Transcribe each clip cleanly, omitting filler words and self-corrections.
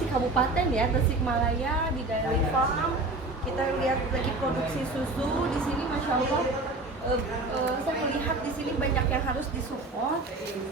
lokasi kabupaten ya, Tasikmalaya di Dairy Farm. Kita lihat lagi produksi susu di sini, masya Allah. Saya melihat di sini banyak yang harus disupport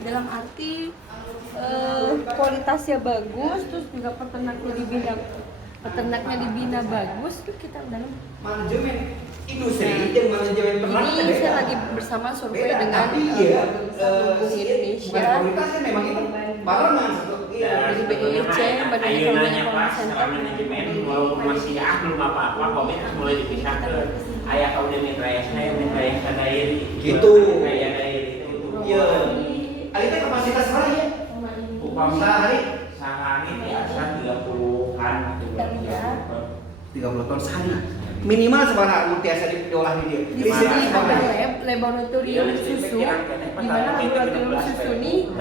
dalam arti kualitasnya bagus, terus juga peternaknya dibina bagus. Yuk kita dalam manajemen industri dan manajemen peternakan. Ini saya lagi bersama survei dengan Lumbung Indonesia. Kualitasnya memang itu barengan Dari BIC, Badan Ekonomi Informasi Center. Manajemen walaupun masih belum apa-apa, komitmen mulai dipisahkan. Ayah kau udah mitra Dairy. Gitu. Kayak Dairy itu. Iya. Ada kapasitas berapa ya? Sehari biasa 30-an gitu. 30 ton sehari. Minimal sebenarnya biasa diolah di dia. Di sini ada laboratorium susu, di mana laboratorium susu ini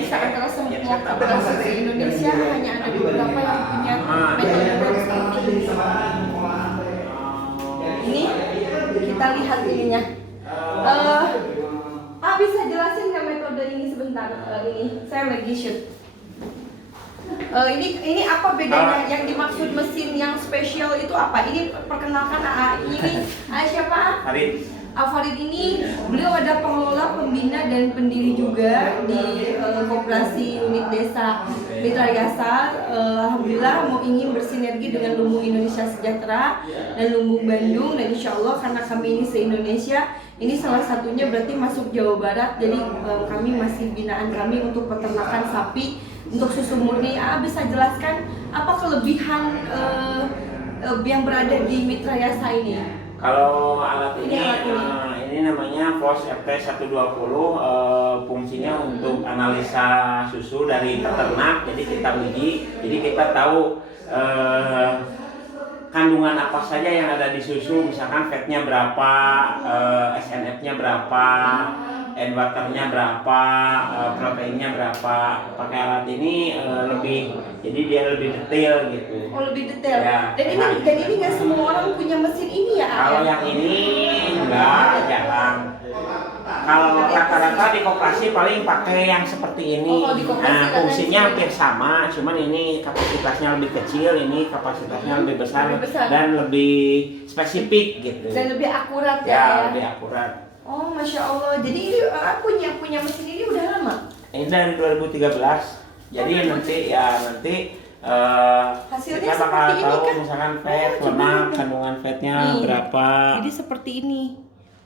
bisa antara semua kabupaten di Indonesia hanya ada beberapa yang punya metode seperti ini. Ini kita lihat ininya. Pak bisa jelasin nggak metode ini sebentar? Ini saya lagi shoot. Ini apa bedanya? Yang dimaksud mesin yang spesial itu apa? Ini perkenalkan ini siapa? Farid. Farid ini beliau ada pengelola, pembina dan pendiri juga di koperasi unit desa Mitra Yasa. Alhamdulillah mau ingin bersinergi dengan Lumbung Indonesia Sejahtera dan Lumbung Bandung, dan insya Allah karena kami ini se-Indonesia, ini salah satunya berarti masuk Jawa Barat. Jadi kami masih binaan kami untuk peternakan sapi untuk susu murni. Bisa jelaskan apa kelebihan yang berada di Mitra Yasa ini? Kalau alat ini namanya FOS FT120, fungsinya untuk analisa susu dari peternak. Jadi kita uji, jadi kita tahu kandungan apa saja yang ada di susu, misalkan fatnya berapa, SNF-nya berapa, and waternya berapa, proteinnya berapa. Pakai alat ini jadi dia lebih detail gitu. Oh, lebih detail. Ya, dan ini nggak semua orang punya mesin ini ya? Kalau yang ini enggak, jarang. Kalau rata-rata di koperasi paling pakai yang seperti ini. Nah, fungsinya hampir sama, cuman ini kapasitasnya lebih kecil, ini kapasitasnya lebih besar dan lebih spesifik gitu. Dan lebih akurat ya. Ya, lebih akurat. Oh, masya Allah. Jadi ini punya mesin ini udah lama? Ini dari 2013. Jadi nanti hasilnya kita bakal seperti ini tahu kan? misalkan fat, lemak, kandungan fatnya berapa. Jadi seperti ini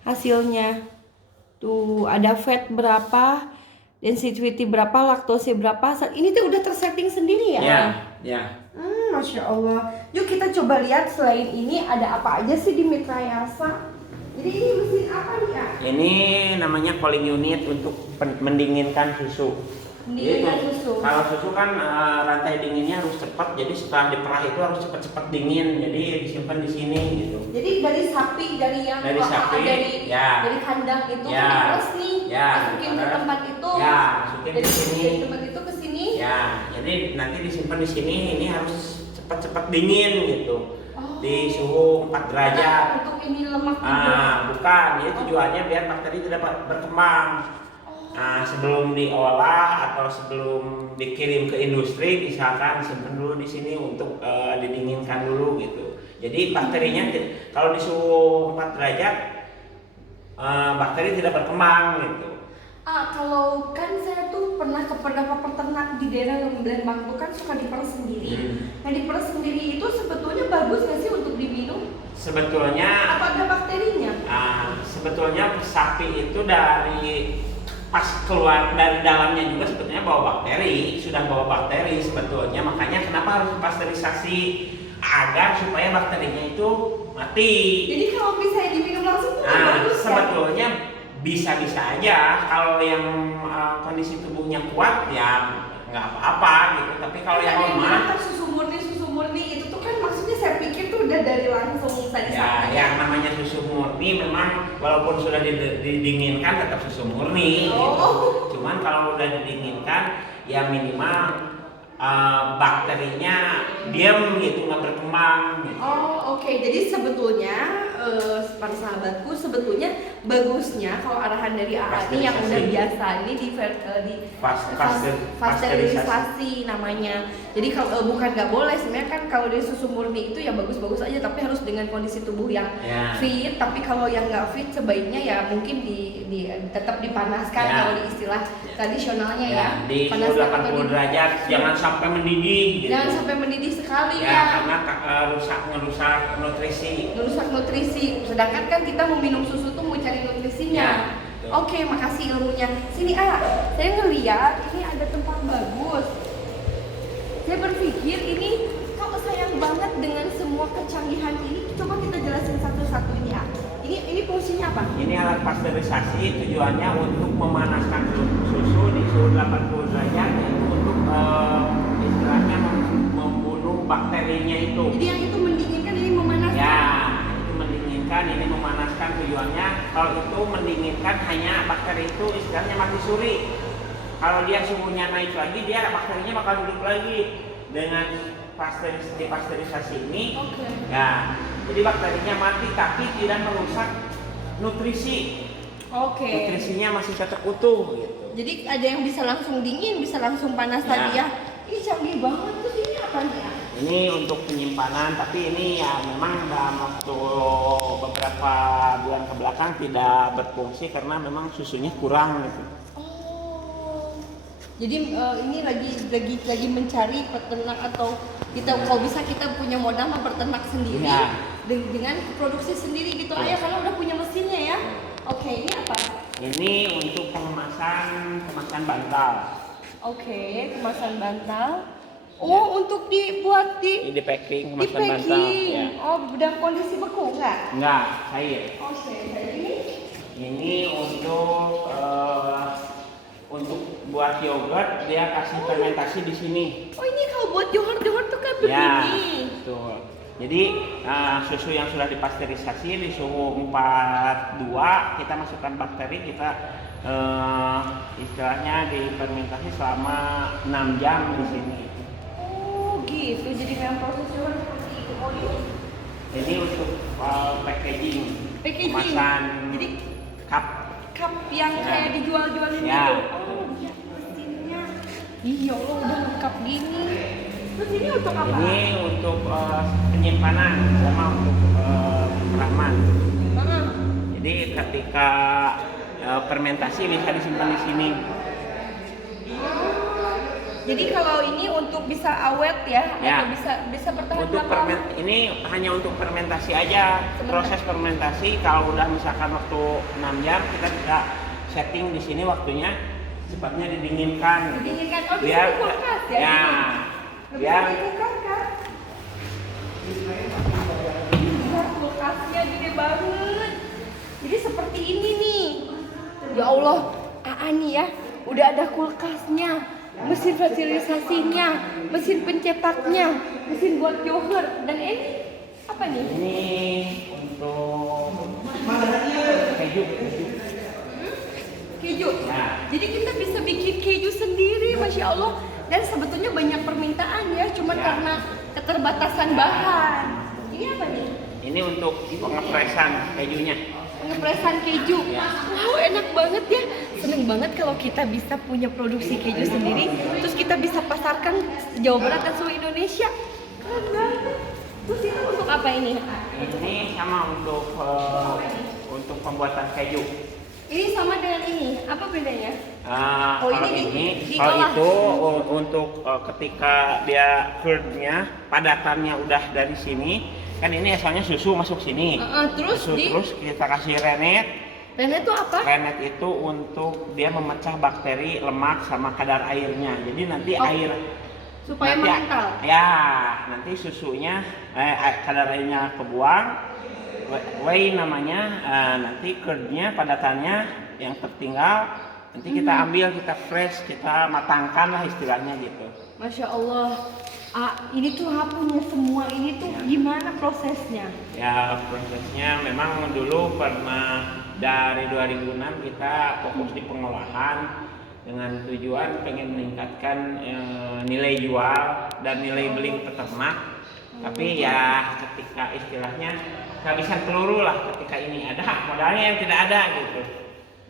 hasilnya. Tuh ada fat berapa, density berapa, laktose berapa. Ini tuh udah tersetting sendiri ya? Ya. Masya Allah. Yuk kita coba lihat selain ini ada apa aja sih di Mitra Yasa. Jadi ini mesin apa nih ya? Ini namanya cooling unit untuk mendinginkan susu. Kalau susu kan rantai dinginnya harus cepat, jadi setelah diperah itu harus cepat-cepat dingin, jadi disimpan di sini gitu. Jadi dari sapi, dari kandang itu diperas nih, masukin ke tempat itu, masukin dari di sini. tempat itu ke sini. Ya, jadi nanti disimpan di sini, ini harus cepat-cepat dingin gitu. Di suhu 4 derajat. Untuk ini lemak bukan, ini tujuannya biar bakteri tidak berkembang. Nah, sebelum diolah atau sebelum dikirim ke industri, misalkan disimpan dulu di sini untuk didinginkan dulu gitu. Jadi bakterinya kalau di suhu 4 derajat bakteri tidak berkembang gitu. Kalau kan saya tuh pernah ke beberapa peternak di daerah Lembang tuh kan suka diperas sendiri. Nah, diperas sendiri itu sebetulnya bagus nggak sih untuk diminum? Sebetulnya apa ada bakterinya? Sebetulnya sapi itu dari pas keluar dari dalamnya juga sebetulnya sudah bawa bakteri sebetulnya, makanya kenapa harus pasteurisasi agar supaya bakterinya itu mati. Jadi kalau misalnya diminum langsung tuh bagus sebetulnya bisa-bisa aja. Kalau yang kondisi tubuhnya kuat ya nggak apa-apa gitu, tapi kalau yang lemah susu murni itu tuh kan maksudnya saya pikir tuh udah dari langsung tadi ya, yang namanya susu murni memang walaupun sudah didinginkan tetap susu murni gitu. Cuman kalau udah didinginkan ya minimal bakterinya diam gitu, nggak berkembang gitu. Oke. Jadi sebetulnya para sahabatku, sebetulnya bagusnya kalau arahan dari AA ini yang udah biasa ini di pasteurisasi namanya. Jadi kalau bukan nggak boleh sebenarnya kan, kalau dari susu murni itu ya bagus-bagus aja, tapi harus dengan kondisi tubuh yang fit. Tapi kalau yang nggak fit sebaiknya ya mungkin tetap dipanaskan kalau di istilah tradisionalnya ya. Di suhu 80 derajat, jangan sampai mendidih. Gitu. Jangan sampai mendidih sekali karena ngerusak nutrisi. Sedangkan kan kita mau minum susu tuh mau cari nutrisinya. Oke, makasih ilmunya. Sini saya ngeliat ini ada tempat bagus. Saya berpikir ini kalau sayang banget dengan semua kecanggihan ini, coba kita jelasin satu-satu ini ya. Ini fungsinya apa? Ini alat pasteurisasi, tujuannya untuk memanaskan susu di suhu 80 derajat untuk istilahnya membunuh bakterinya itu. Jadi yang itu mendinginkan, ini memanaskan. Ya, itu mendinginkan, ini memanaskan. Tujuannya kalau itu mendinginkan hanya bakteri itu istilahnya mati suri. Kalau dia suhunya naik lagi, dia bakterinya bakal hidup lagi. Dengan pasteurisasi ini, ya, jadi bakterinya mati tapi tidak merusak nutrisi. Nutrisinya masih tetap utuh gitu. Jadi ada yang bisa langsung dingin, bisa langsung panas tadi ya. Ini canggih banget. Terus ini apa nih ya? Ini untuk penyimpanan, tapi ini ya memang dalam waktu beberapa bulan ke belakang tidak berfungsi karena memang susunya kurang gitu. Jadi ini lagi mencari peternak, atau kita kalau bisa kita punya modal memperternak sendiri dengan produksi sendiri gitu aja, karena udah punya mesinnya ya. Oke, ini apa? Ini untuk kemasan bantal. Kemasan bantal. Untuk dibuat di packing kemasan bantal. Ya. Dalam kondisi beku enggak? Enggak, cair. Ini untuk buat yogurt, dia kasih fermentasi di sini. Ini kalau buat yogurt tuh kan begini. Ya, betul. Jadi susu yang sudah dipasteurisasi di suhu 42, kita masukkan bakteri, kita istilahnya difermentasi selama 6 jam di sini. Gitu. Jadi memang prosesnya seperti itu. Jadi untuk packaging. Kemasan. Jadi cup yang kayak dijual-jualin gitu. Mesinnya. Iya, udah lengkap gini. Terus ini untuk apa? Ini untuk penyimpanan sama untuk peraman. Jadi ketika fermentasi bisa disimpan di sini. Jadi kalau ini untuk bisa awet ya. Atau bisa bertahan lama. Ini hanya untuk fermentasi aja. Proses fermentasi kalau udah misalkan waktu 6 jam, kita bisa setting di sini waktunya, cepatnya didinginkan. Biar kulkas ya. Ya. Biar kulkasnya gede banget. Jadi seperti ini nih. Ya Allah, nih ya, udah ada kulkasnya, mesin pasteurisasinya, mesin pencetaknya, mesin buat yogurt, dan ini apa nih? Ini untuk keju. Keju. Jadi kita bisa bikin keju sendiri, masya Allah. Dan sebetulnya banyak permintaan ya, cuma karena keterbatasan bahan. Ini apa nih? Ini untuk pengepresan kejunya. Pengepresan keju. Wow, enak banget ya. Seneng banget kalau kita bisa punya produksi keju sendiri, terus kita bisa pasarkan Jawa Barat dan seluruh Indonesia. Keren banget. Terus itu untuk apa ini? Ini sama untuk pembuatan keju. Ini sama dengan ini, apa bedanya? Kalau itu untuk ketika dia curd-nya, padatannya udah dari sini, kan ini asalnya susu masuk sini. Terus kita kasih rennet. Rennet itu apa? Rennet itu untuk dia memecah bakteri, lemak sama kadar airnya. Jadi nanti air supaya mengental. Ya, nanti susunya kadar airnya kebuang. Whey namanya, nanti curd-nya, padatannya yang tertinggal nanti kita ambil, kita fresh, kita matangkan lah istilahnya gitu. Masya Allah. Ini tuh punya semua ini tuh gimana prosesnya? Ya, prosesnya memang dulu pernah dari 2006 kita fokus di pengolahan dengan tujuan pengen meningkatkan nilai jual dan nilai beli peternak. Tapi ya ketika istilahnya kehabisan peluru lah ketika ini ada modalnya yang tidak ada gitu.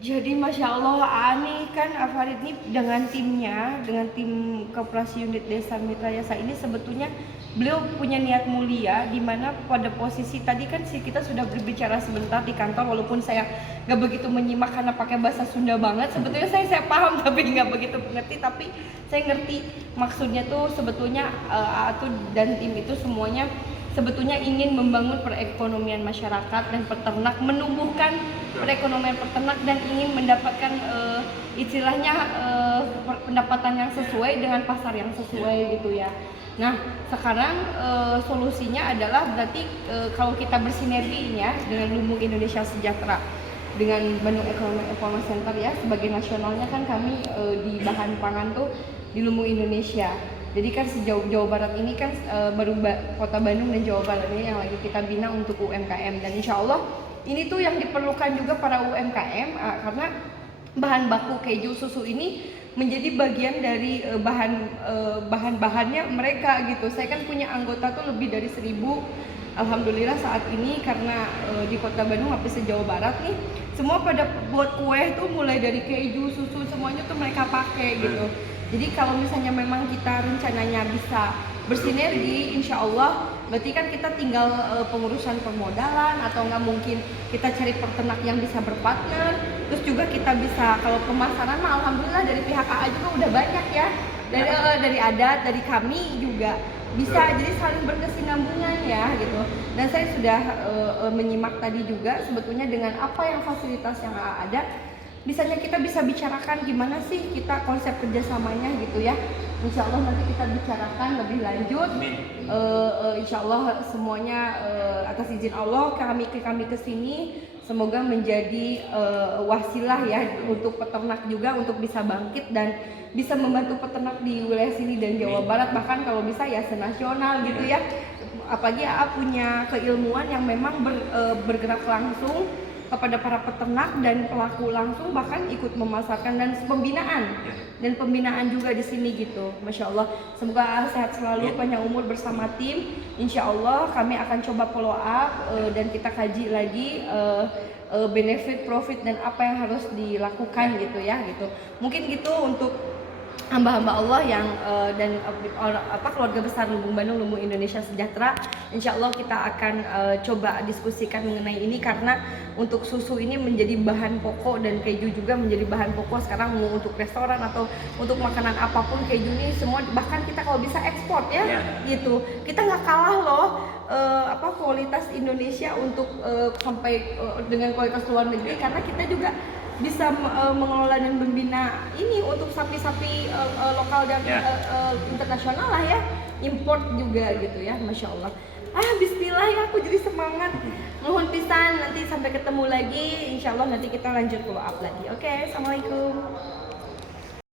Jadi Masya Allah, Ani kan Farid ini dengan timnya, dengan tim Koperasi Unit Desa Mitra Yasa ini sebetulnya beliau punya niat mulia, di mana pada posisi tadi kan kita sudah berbicara sebentar di kantor, walaupun saya nggak begitu menyimak karena pakai bahasa Sunda banget. Sebetulnya saya paham tapi nggak begitu ngerti, tapi saya ngerti maksudnya tuh sebetulnya Atu dan tim itu semuanya sebetulnya ingin membangun perekonomian masyarakat dan peternak, menumbuhkan perekonomian peternak dan ingin mendapatkan istilahnya pendapatan yang sesuai dengan pasar yang sesuai gitu ya. Nah sekarang solusinya adalah berarti kalau kita bersinergi ya dengan Lumbung Indonesia Sejahtera dengan Bandung Economic Information Center ya, sebagai nasionalnya kan kami di bahan pangan tuh di Lumbung Indonesia. Jadi kan sejauh Jawa Barat ini kan baru Kota Bandung dan Jawa Barat ini yang lagi kita bina untuk UMKM, dan insya Allah ini tuh yang diperlukan juga para UMKM karena bahan baku keju susu ini menjadi bagian dari bahan-bahannya mereka gitu. Saya kan punya anggota tuh lebih dari 1000. Alhamdulillah saat ini karena di Kota Bandung habis se-Jawa Barat nih semua pada buat kue tuh mulai dari keju, susu semuanya tuh mereka pakai gitu. Jadi kalau misalnya memang kita rencananya bisa bersinergi, insya Allah berarti kan kita tinggal pengurusan permodalan atau nggak mungkin kita cari peternak yang bisa berpartner. Terus juga kita bisa kalau pemasaran mah alhamdulillah dari pihak AA juga udah banyak ya, dari adat, dari kami juga bisa, jadi saling berkesinambungan ya gitu. Dan saya sudah menyimak tadi juga sebetulnya dengan apa yang fasilitas yang ada, misalnya kita bisa bicarakan gimana sih kita konsep kerjasamanya gitu ya. Insya Allah nanti kita bicarakan lebih lanjut. Insya Allah semuanya atas izin Allah kami kesini semoga menjadi wasilah ya untuk peternak juga untuk bisa bangkit dan bisa membantu peternak di wilayah sini dan Jawa Barat, bahkan kalau bisa ya senasional gitu ya. Apalagi AA punya keilmuan yang memang bergerak langsung kepada para peternak dan pelaku langsung, bahkan ikut memasarkan dan pembinaan juga di sini gitu. Masya Allah, semoga sehat selalu, panjang umur bersama tim. Insya Allah kami akan coba follow up dan kita kaji lagi benefit, profit dan apa yang harus dilakukan gitu ya gitu. Mungkin gitu untuk hamba-hamba Allah yang dan keluarga besar Lumbung Bandung, Lumbung Indonesia Sejahtera. Insya Allah kita akan coba diskusikan mengenai ini karena untuk susu ini menjadi bahan pokok dan keju juga menjadi bahan pokok sekarang, mau untuk restoran atau untuk makanan apapun keju ini semua, bahkan kita kalau bisa ekspor ya gitu. Kita nggak kalah loh kualitas Indonesia untuk sampai dengan kualitas luar negeri karena kita juga bisa mengelola dan membina ini untuk sapi-sapi lokal dan internasional lah ya, import juga gitu ya. Masya Allah. Bismillah ya, aku jadi semangat. Mohon pisan, nanti sampai ketemu lagi. Insya Allah nanti kita lanjut follow up lagi. Oke, assalamualaikum.